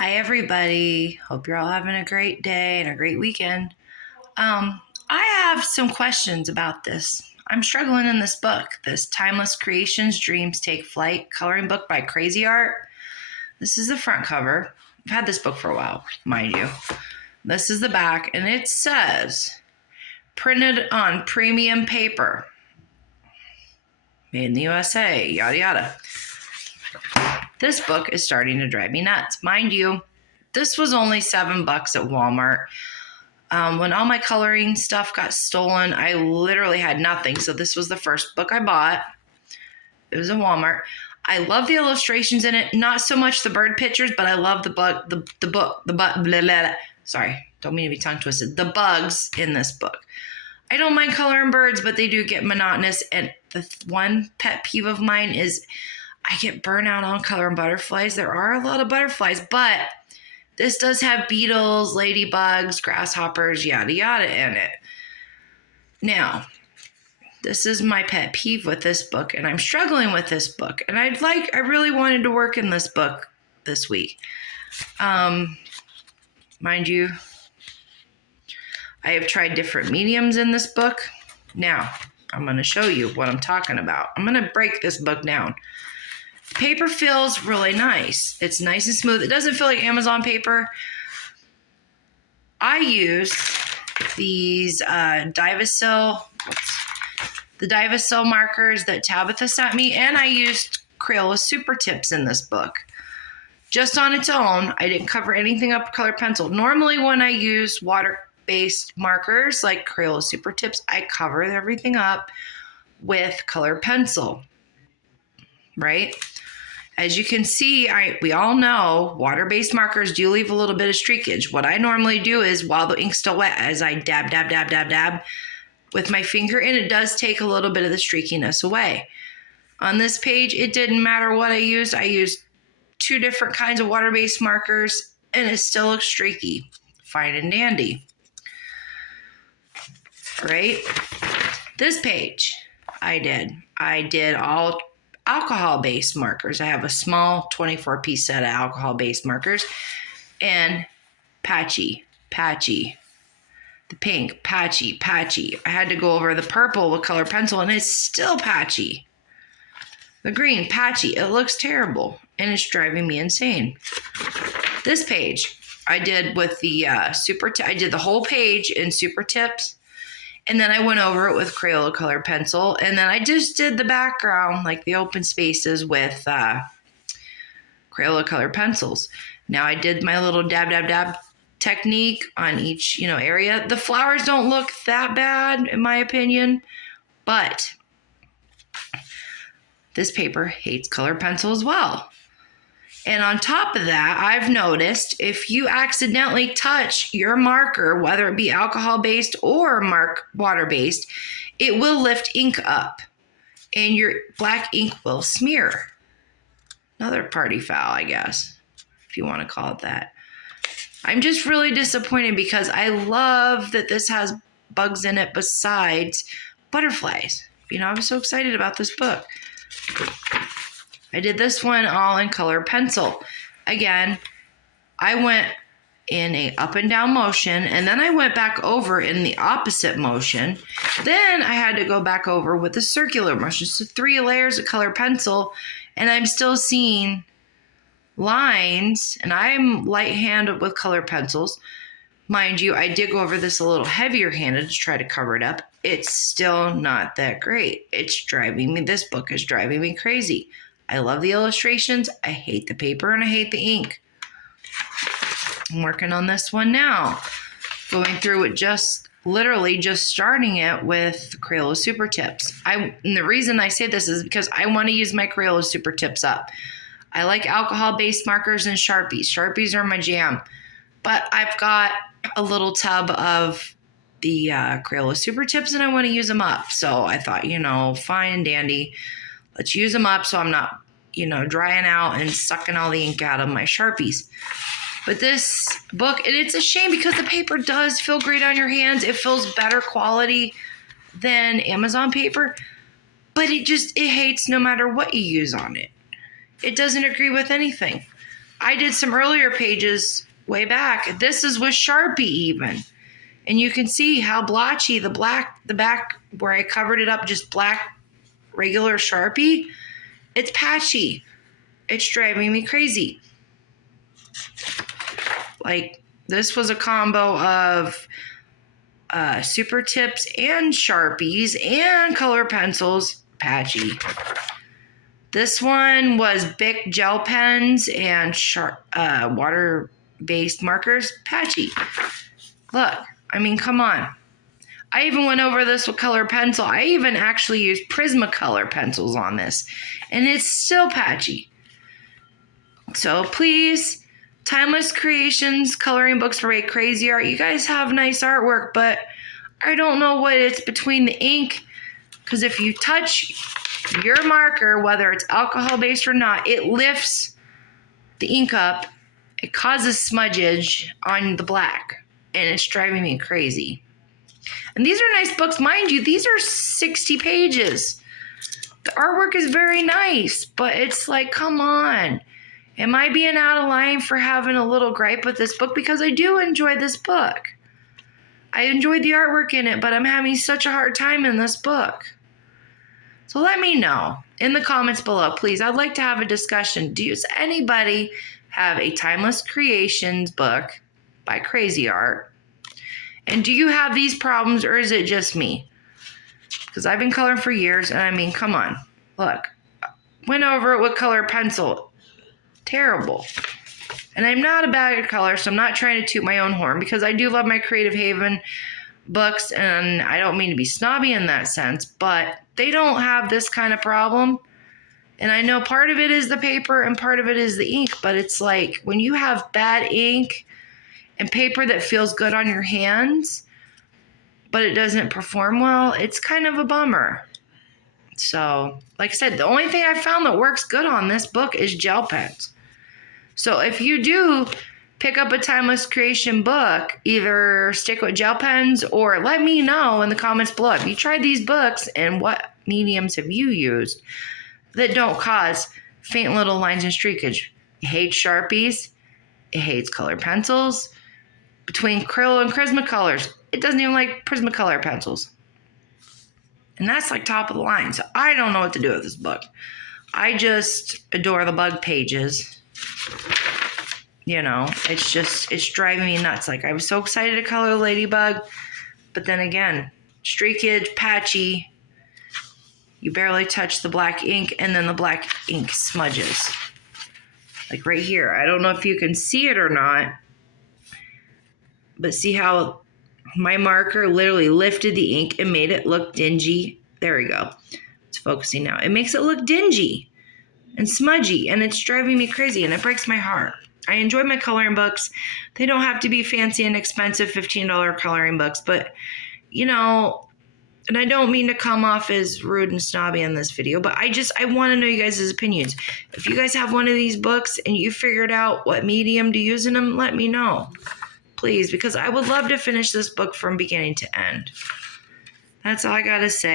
Hi, everybody. Hope you're all having a great day and a great weekend. I have some questions about this. I'm struggling in this book, this Timeless Creations Dreams Take Flight coloring book by Crazy Art. This is the front cover. I've had this book for a while, mind you. This is the back, and it says, printed on premium paper, made in the USA, yada yada. This book is starting to drive me nuts. Mind you, this was only $7 at Walmart. When all my coloring stuff got stolen, I literally had nothing. So this was the first book I bought. It was in Walmart. I love the illustrations in it. Not so much the bird pictures, but I love the book. Sorry, don't mean to be tongue twisted. The bugs in this book. I don't mind coloring birds, but they do get monotonous. And the one pet peeve of mine is I get burnout on coloring butterflies. There are a lot of butterflies, but this does have beetles, ladybugs, grasshoppers, yada yada in it. Now, this is my pet peeve with this book, and I'm struggling with this book. And I really wanted to work in this book this week. Mind you, I have tried different mediums in this book. Now, I'm going to show you what I'm talking about. I'm going to break this book down. Paper feels really nice. It's nice and smooth. It doesn't feel like Amazon paper. I use these Divasil markers that Tabitha sent me, and I used Crayola Super Tips in this book. Just on its own, I didn't cover anything up with colored pencil. Normally when I use water-based markers like Crayola Super Tips, I cover everything up with colored pencil, right? As you can see, we all know water-based markers do leave a little bit of streakage. What I normally do is, while the ink's still wet, as I dab with my finger, and it does take a little bit of the streakiness away. On this page, it didn't matter what I used. I used 2 different kinds of water-based markers, and it still looks streaky. Fine and dandy. Right? This page, I did all alcohol-based markers. I have a small 24-piece set of alcohol-based markers, and patchy. The pink, patchy. I had to go over the purple with colored pencil, and it's still patchy. The green, patchy. It looks terrible, and it's driving me insane. This page, I did with the I did the whole page in Super Tips, and then I went over it with Crayola colored pencil, and then I just did the background, like the open spaces, with Crayola colored pencils. Now I did my little dab technique on each, area. The flowers don't look that bad, in my opinion, but this paper hates colored pencil as well. And on top of that, I've noticed if you accidentally touch your marker, whether it be alcohol-based or water-based, it will lift ink up and your black ink will smear. Another party foul, I guess, if you want to call it that. I'm just really disappointed because I love that this has bugs in it besides butterflies. I was so excited about this book. I did this one all in colored pencil. Again, I went in a up and down motion, and then I went back over in the opposite motion. Then I had to go back over with the circular motion. So 3 layers of colored pencil, and I'm still seeing lines, and I'm light-handed with colored pencils. Mind you, I did go over this a little heavier-handed to try to cover it up. It's still not that great. This book is driving me crazy. I love the illustrations. I hate the paper, and I hate the ink. I'm working on this one now. Going through it literally just starting it with Crayola Super Tips. And the reason I say this is because I want to use my Crayola Super Tips up. I like alcohol-based markers and Sharpies. Sharpies are my jam. But I've got a little tub of the Crayola Super Tips, and I want to use them up. So I thought, fine and dandy. Let's use them up so I'm not, drying out and sucking all the ink out of my Sharpies. But this book, and it's a shame because the paper does feel great on your hands. It feels better quality than Amazon paper, but it hates no matter what you use on it. It doesn't agree with anything. I did some earlier pages way back. This is with Sharpie even. And you can see how blotchy the back where I covered it up, just black regular Sharpie, it's patchy. It's driving me crazy. Like, this was a combo of Super Tips and Sharpies and color pencils, patchy. This one was Bic gel pens and water-based markers, patchy. Look, I mean, come on. I even went over this with color pencil. I even actually used Prismacolor pencils on this, and it's still patchy. So please, Timeless Creations coloring books for Crazy Art. You guys have nice artwork, but I don't know what it's between the ink, because if you touch your marker, whether it's alcohol-based or not, it lifts the ink up. It causes smudgage on the black, and it's driving me crazy. And these are nice books. Mind you, these are 60 pages. The artwork is very nice, but it's like, come on. Am I being out of line for having a little gripe with this book? Because I do enjoy this book. I enjoyed the artwork in it, but I'm having such a hard time in this book. So let me know in the comments below, please. I'd like to have a discussion. Does anybody have a Timeless Creations book by Crazy Art? And do you have these problems, or is it just me? Because I've been coloring for years, and I mean, come on. Look, went over it with color pencil. Terrible. And I'm not a bag of color, so I'm not trying to toot my own horn, because I do love my Creative Haven books, and I don't mean to be snobby in that sense, but they don't have this kind of problem. And I know part of it is the paper and part of it is the ink, but it's like when you have bad ink and paper that feels good on your hands, but it doesn't perform well, it's kind of a bummer. So, like I said, the only thing I found that works good on this book is gel pens. So if you do pick up a Timeless Creation book, either stick with gel pens or let me know in the comments below. If you tried these books and what mediums have you used that don't cause faint little lines and streakage. It hates Sharpies. It hates color pencils. Between Krill and Prismacolors, it doesn't even like Prismacolor pencils. And that's like top of the line. So I don't know what to do with this book. I just adore the bug pages. You know, it's driving me nuts. Like, I was so excited to color Ladybug, but then again, streakage, patchy. You barely touch the black ink, and then the black ink smudges. Like right here. I don't know if you can see it or not, but see how my marker literally lifted the ink and made it look dingy? There we go. It's focusing now. It makes it look dingy and smudgy, and it's driving me crazy, and it breaks my heart. I enjoy my coloring books. They don't have to be fancy and expensive $15 coloring books, but, you know, and I don't mean to come off as rude and snobby in this video, but I want to know you guys' opinions. If you guys have one of these books and you figured out what medium to use in them, let me know, please, because I would love to finish this book from beginning to end. That's all I got to say.